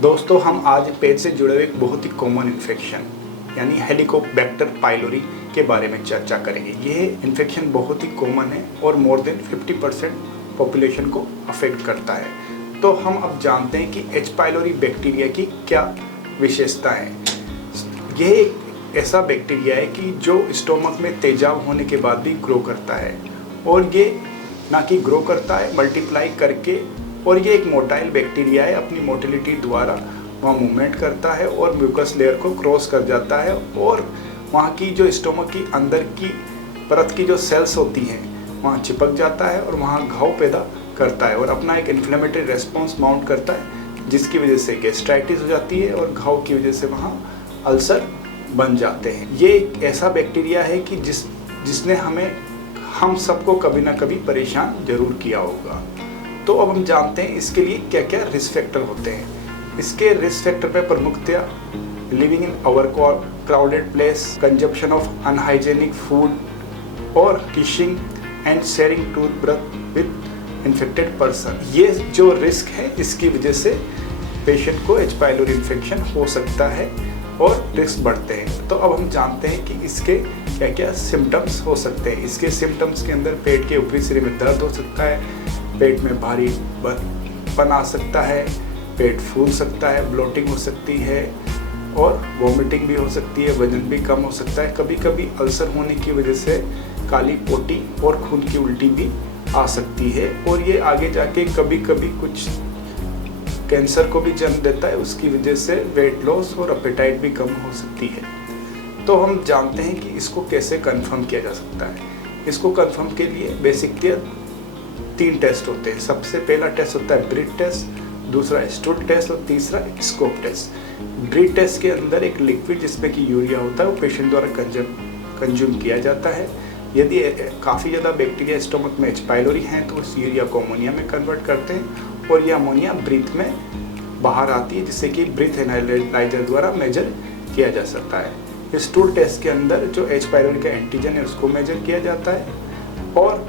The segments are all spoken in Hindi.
दोस्तों, हम आज पेट से जुड़े हुए एक बहुत ही कॉमन इन्फेक्शन यानी हेलिकोबैक्टर पाइलोरी के बारे में चर्चा करेंगे। यह इन्फेक्शन बहुत ही कॉमन है और मोर देन 50% पॉपुलेशन को अफेक्ट करता है। तो हम अब जानते हैं कि एच पाइलोरी बैक्टीरिया की क्या विशेषता है। यह एक ऐसा बैक्टीरिया है कि जो स्टोमक में तेजाब होने के बाद भी ग्रो करता है, और ये ना कि ग्रो करता है मल्टीप्लाई करके, और ये एक मोटाइल बैक्टीरिया है। अपनी मोटिलिटी द्वारा वहाँ मूवमेंट करता है और म्यूकस लेयर को क्रॉस कर जाता है, और वहाँ की जो स्टोमक की अंदर की परत की जो सेल्स होती हैं वहाँ चिपक जाता है और वहाँ घाव पैदा करता है और अपना एक इन्फ्लेमेटरी रेस्पॉन्स माउंट करता है, जिसकी वजह से गैस्ट्राइटिस हो जाती है और घाव की वजह से वहाँ अल्सर बन जाते हैं। ये एक ऐसा बैक्टीरिया है कि जिसने हम सबको कभी ना कभी परेशान जरूर किया होगा। तो अब हम जानते हैं इसके लिए क्या क्या रिस्क फैक्टर होते हैं। इसके रिस्क फैक्टर पे प्रमुखतया living in our crowded place, consumption of unhygienic food और kissing and sharing toothbrush with infected person. ये जो रिस्क है इसकी वजह से पेशेंट को एच पाइलोरी इन्फेक्शन हो सकता है और रिस्क बढ़ते हैं। तो अब हम जानते हैं कि इसके क्या क्या सिम्टम्स हो सकते हैं। इसके सिम्टम्स के अंदर पेट के ऊपरी सिरे में दर्द हो सकता है, पेट में भारीपन आ सकता है, पेट फूल सकता है, ब्लोटिंग हो सकती है और वोमिटिंग भी हो सकती है, वजन भी कम हो सकता है। कभी कभी अल्सर होने की वजह से काली पोटी और खून की उल्टी भी आ सकती है, और ये आगे जाके कभी कभी कुछ कैंसर को भी जन्म देता है। उसकी वजह से वेट लॉस और एपेटाइट भी कम हो सकती है। तो हम जानते हैं कि इसको कैसे कंफर्म किया जा सकता है। इसको कंफर्म के लिए बेसिकली 3 टेस्ट होते हैं। सबसे पहला टेस्ट होता है ब्रीथ टेस्ट, दूसरा स्टूल टेस्ट और तीसरा स्कोप टेस्ट। ब्रीथ टेस्ट के अंदर एक लिक्विड जिसमें कि यूरिया होता है वो पेशेंट द्वारा कंज्यूम किया जाता है। यदि काफ़ी ज़्यादा बैक्टीरिया स्टोमक में एच पाइलोरी हैं तो उस यूरिया को अमोनिया में कन्वर्ट करते हैं और यह अमोनिया ब्रीथ में बाहर आती है, जिससे कि ब्रीथ एनालाइजर द्वारा मेजर किया जा सकता है। स्टूल टेस्ट के अंदर जो एच पाइलोरी का एंटीजन है उसको मेजर किया जाता है, और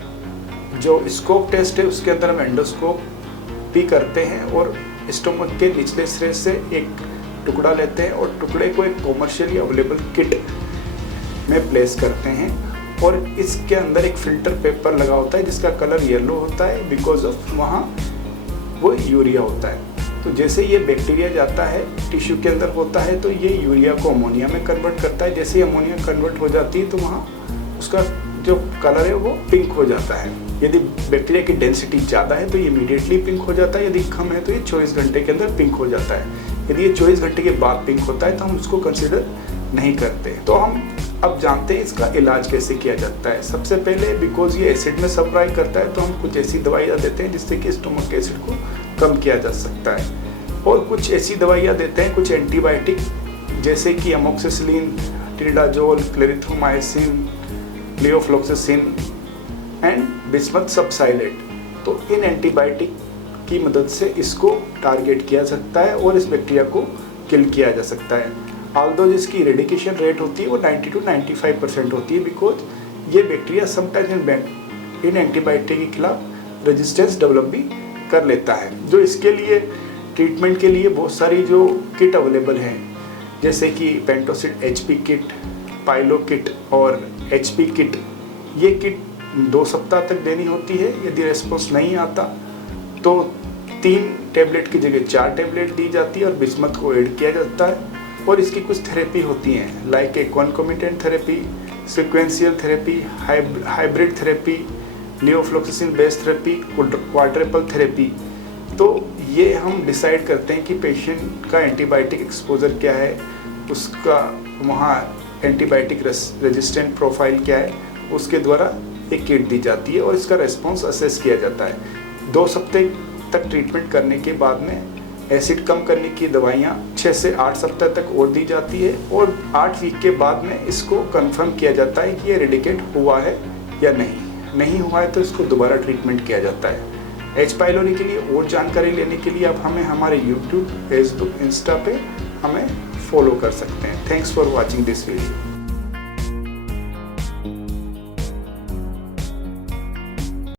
जो स्कोप टेस्ट है उसके अंदर हम एंडोस्कोप भी करते हैं और स्टोमक के निचले सिरे से एक टुकड़ा लेते हैं और टुकड़े को एक कॉमर्शियली अवेलेबल किट में प्लेस करते हैं, और इसके अंदर एक फिल्टर पेपर लगा होता है जिसका कलर येलो होता है बिकॉज ऑफ वहाँ वो यूरिया होता है। तो जैसे ये बैक्टीरिया जाता है टिश्यू के अंदर होता है तो ये यूरिया को अमोनिया में कन्वर्ट करता है। जैसे ही अमोनिया कन्वर्ट हो जाती है तो वहाँ उसका जो कलर है वो पिंक हो जाता है। यदि बैक्टीरिया की डेंसिटी ज़्यादा है तो ये इमीडिएटली पिंक हो जाता है, यदि कम है तो ये 24 घंटे के अंदर पिंक हो जाता है। यदि ये 24 घंटे के बाद पिंक होता है तो हम उसको कंसिडर नहीं करते। तो हम अब जानते हैं इसका इलाज कैसे किया जाता है। सबसे पहले बिकॉज ये एसिड में सप्लाई करता है तो हम कुछ ऐसी दवाइयाँ देते हैं जिससे कि स्टोमक के एसिड को कम किया जा सकता है, और कुछ ऐसी दवाइयाँ देते हैं, कुछ एंटीबायोटिक जैसे कि अमोक्सिसिलिन, ट्रिडाजोल, क्लेरिथ्रोमाइसिन, लियोफ्लोक्सासिन एंड बिस्मथ सबसाइलेट। तो इन एंटीबायोटिक की मदद से इसको टारगेट किया सकता है और इस बैक्टीरिया को किल किया जा सकता है। ऑल्दो जिसकी इरेडिकेशन रेट होती है वो 90 to 95% होती है, बिकॉज ये बैक्टीरिया समटाइम्स इन एंटीबायोटिक के खिलाफ रेजिस्टेंस डेवलप भी कर लेता है। जो इसके लिए ट्रीटमेंट के लिए बहुत सारी जो किट अवेलेबल हैं, जैसे कि Pantocid HP kit, pilo kit और HP किट। ये किट 2 सप्ताह तक देनी होती है। यदि रेस्पॉन्स नहीं आता तो 3 टैबलेट की जगह 4 टैबलेट दी जाती है और बिस्मथ को ऐड किया जाता है। और इसकी कुछ थेरेपी होती हैं like a concomitant therapy, sequential therapy, hybrid therapy, levofloxacin based therapy, quadruple therapy. तो ये हम डिसाइड करते हैं कि पेशेंट का एंटीबायोटिक एक्सपोजर क्या है, उसका वहाँ एंटीबायोटिक रेजिस्टेंट प्रोफाइल क्या है, उसके द्वारा एक किट दी जाती है और इसका रेस्पॉन्स असेस किया जाता है। 2 सप्ताह तक ट्रीटमेंट करने के बाद में एसिड कम करने की दवाइयाँ 6 से 8 सप्ताह तक और दी जाती है, और 8 वीक के बाद में इसको कंफर्म किया जाता है कि ये रेडिकेट हुआ है या नहीं हुआ है तो इसको दोबारा ट्रीटमेंट किया जाता है। एच पाइलोरी के लिए और जानकारी लेने के लिए आप हमें हमारे यूट्यूब, फेसबुक, इंस्टा पे हमें फॉलो कर सकते हैं। Thanks for watching this video.